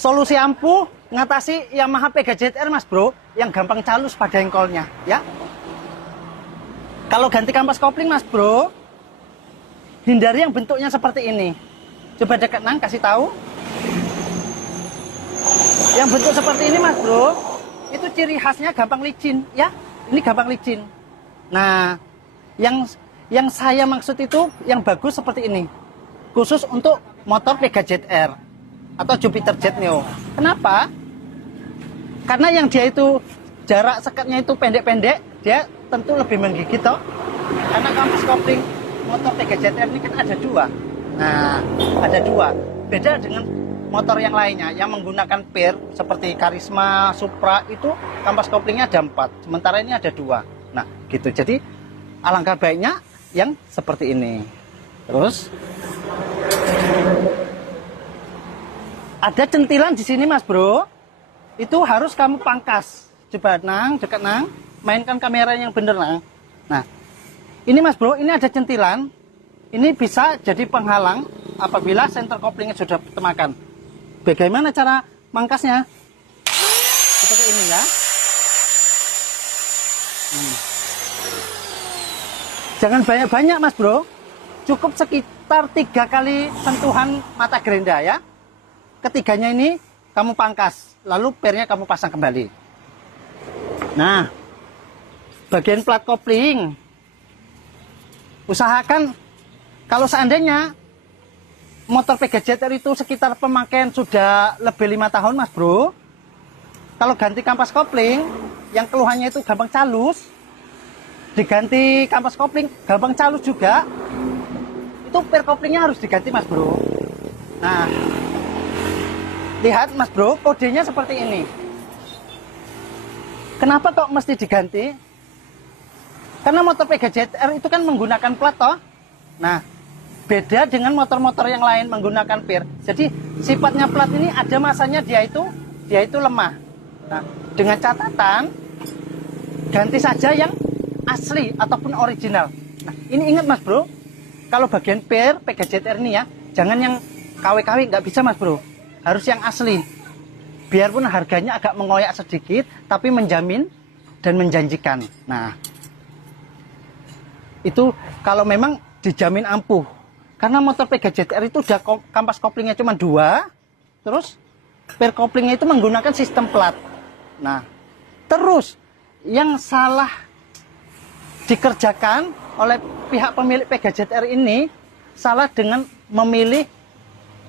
solusi ampuh ngatasi Yamaha Pega ZR Mas Bro, yang gampang calus pada engkolnya ya. Kalau ganti kampas kopling Mas Bro, hindari yang bentuknya seperti ini. Coba dekat nang kasih tahu. Yang bentuk seperti ini Mas Bro, itu ciri khasnya gampang licin ya. Ini gampang licin. Nah, yang saya maksud itu yang bagus seperti ini. Khusus untuk motor Pega ZR atau Jupiter Jet Neo. Kenapa? Karena yang dia itu jarak sekatnya itu pendek-pendek, dia tentu lebih menggigit toh. Karena kampas kopling motor Pega ZR ini kan ada dua. Nah, ada dua. Beda dengan motor yang lainnya yang menggunakan peer seperti Karisma, Supra, itu kampas koplingnya ada 4. Sementara ini ada 2. Nah, gitu. Jadi alangkah baiknya yang seperti ini. Terus ada centilan di sini Mas Bro. Itu harus kamu pangkas. Coba nang, dekat nang, mainkan kamera yang bener nang. Nah, ini Mas Bro, ini ada centilan. Ini bisa jadi penghalang apabila center koplingnya sudah temakan. Bagaimana cara mangkasnya? Seperti ini ya. Jangan banyak-banyak Mas Bro. Cukup sekitar 3 kali sentuhan mata gerinda ya. Ketiganya ini kamu pangkas, lalu pernya kamu pasang kembali. Nah, bagian plat kopling, usahakan kalau seandainya motor Pega ZR itu sekitar pemakaian sudah lebih 5 tahun Mas Bro, kalau ganti kampas kopling yang keluhannya itu gampang calus, diganti kampas kopling gampang calus juga, itu per koplingnya harus diganti Mas Bro. Nah, lihat Mas Bro, kodenya seperti ini. Kenapa kok mesti diganti? Karena motor Pega ZR itu kan menggunakan plat toh. Nah, beda dengan motor-motor yang lain menggunakan peer. Jadi sifatnya plat ini ada masanya dia itu lemah. Nah, dengan catatan ganti saja yang asli ataupun original. Nah, ini ingat Mas Bro, kalau bagian peer Pega ZR ini ya, jangan yang KW-KW, nggak bisa Mas Bro. Harus yang asli. Biarpun harganya agak mengoyak sedikit, tapi menjamin dan menjanjikan. Nah, itu kalau memang dijamin ampuh. Karena motor Pega ZR itu udah kampas koplingnya cuma 2, terus per koplingnya itu menggunakan sistem plat. Nah, terus yang salah dikerjakan oleh pihak pemilik Pega ZR ini salah dengan memilih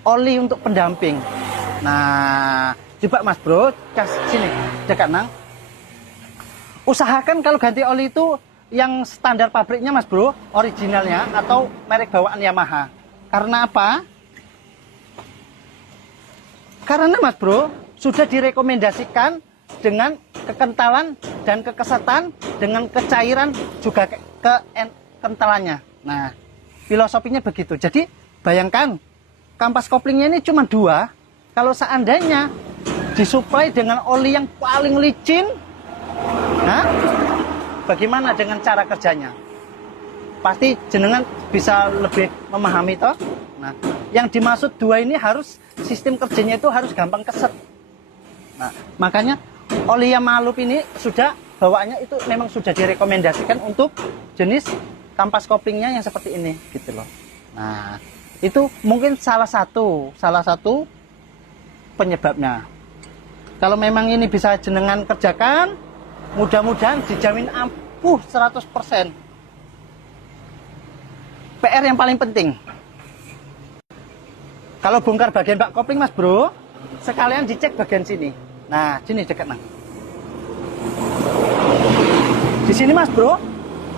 oli untuk pendamping. Nah, coba Mas Bro, sini dekat nang. Usahakan kalau ganti oli itu yang standar pabriknya Mas Bro, originalnya atau merek bawaan Yamaha. Karena apa? Karena Mas Bro sudah direkomendasikan dengan kekentalan dan kekesetan, dengan kecairan juga kekentalannya. Nah, filosofinya begitu. Jadi bayangkan kampas koplingnya ini cuma 2. Kalau seandainya disuplai dengan oli yang paling licin, nah, bagaimana dengan cara kerjanya? Pasti jenengan bisa lebih memahami toh. Nah, yang dimaksud 2 ini harus sistem kerjanya itu harus gampang keset. Nah, makanya oli Yamaha Loop ini sudah bawaannya itu memang sudah direkomendasikan untuk jenis kampas koplingnya yang seperti ini gitu loh. Nah, itu mungkin salah satu penyebabnya. Kalau memang ini bisa jenengan kerjakan, mudah-mudahan dijamin ampuh 100%. PR yang paling penting, kalau bongkar bagian bak kopling Mas Bro, sekalian dicek bagian sini. Nah, sini dekat nang. Di sini Mas Bro,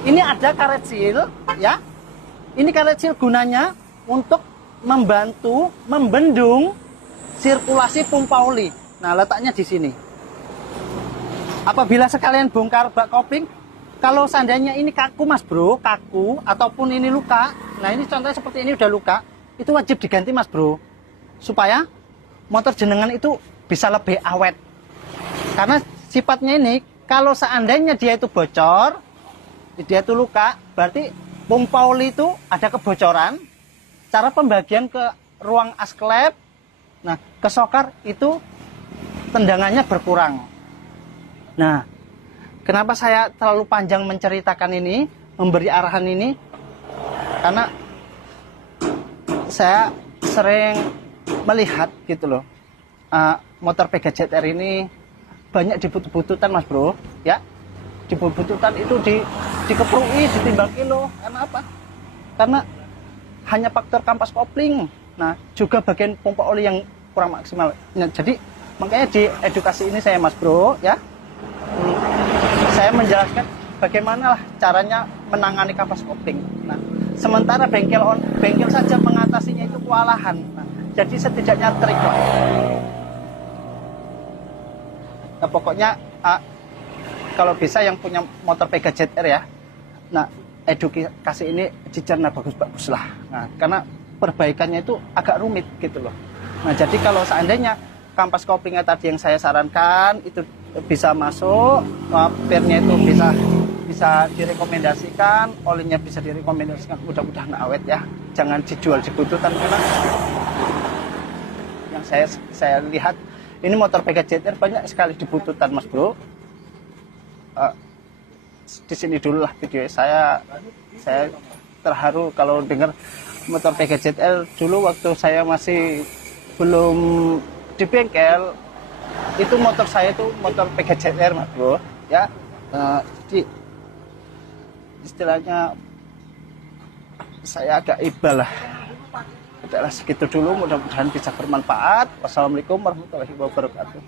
ini ada karet seal ya. Ini karet seal gunanya untuk membantu membendung sirkulasi pompa oli. Nah, letaknya di sini. Apabila sekalian bongkar bak kopling, kalau seandainya ini kaku Mas Bro, kaku ataupun ini luka, nah ini contohnya seperti ini udah luka, itu wajib diganti Mas Bro, supaya motor jenengan itu bisa lebih awet. Karena sifatnya ini, kalau seandainya dia itu bocor, dia itu luka, berarti pompa oli itu ada kebocoran. Cara pembagian ke ruang asklep Nah, kesokar itu tendangannya berkurang. Nah, kenapa saya terlalu panjang menceritakan ini, memberi arahan ini? Karena saya sering melihat gitu loh, motor Pega ZR ini banyak dibutut-bututan mas bro, ya. Dibutut-bututan itu dikeprui, ditimbang kilo. Karena apa? Karena hanya faktor kampas kopling. Nah, juga bagian pompa oli yang kurang maksimal. Nah, jadi makanya di edukasi ini saya mas bro, ya, saya menjelaskan bagaimana lah caranya menangani kampas kopling. Nah, sementara bengkel saja mengatasinya itu kewalahan. Nah, jadi setidaknya trik lah. Nah, pokoknya kalau bisa yang punya motor Pega ZR ya, nah edukasi ini dicerna bagus-bagus lah. Nah, karena perbaikannya itu agak rumit gitu loh. Nah, jadi kalau seandainya kampas koplingnya tadi yang saya sarankan itu bisa masuk, pirnya itu bisa direkomendasikan, olinya bisa direkomendasikan, mudah-mudahan awet ya. Jangan dijual di bututan karena yang saya lihat ini motor Pega ZR banyak sekali di bututan mas bro. Di sini dulu lah video saya terharu kalau dengar motor Pega ZR dulu waktu saya masih belum di bengkel. Itu motor saya itu motor Pega ZR mas bro, ya. Jadi istilahnya saya agak iba lah. Udahlah segitu dulu, mudah-mudahan bisa bermanfaat. Wassalamualaikum warahmatullahi wabarakatuh.